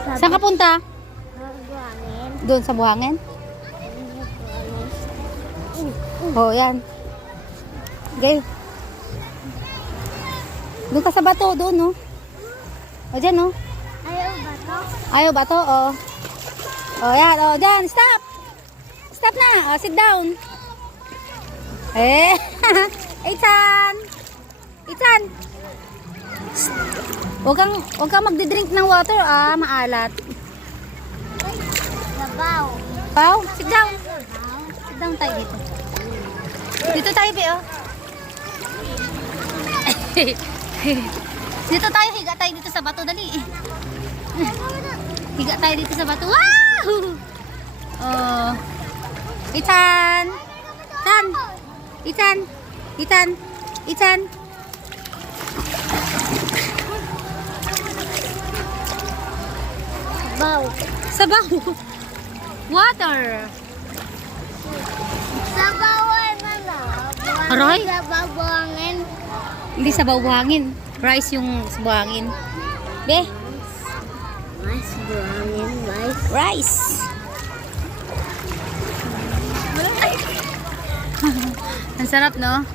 Saan ka punta? Buhangin. Doon sa buhangin? Oo, yan. Okay. Doon ka sa bato, doon, no? O, dyan, no? Ayaw ba to? Ayaw bato, o. O, yan, o, dyan, stop! Stop na, o, sit down. Eh, Ethan! Ethan! Huwag kang magdi-drink ng water, maalat. Sabaw. Pau, sit down. Sit down tayo dito. Dito tayo, Be, oh. Dito tayo, higa tayo dito sa bato, dali. Higa tayo dito sa bato. Wow! Oh. Ethan! Ethan! Ethan! Ethan! Ethan! Sabaw. Sabaw! Water! Sabawan na na. Aray? Sabaw buhangin. Hindi sabaw buhangin. Rice yung buhangin. Be, Mais buhangin, mais. rice! Ang sarap, no?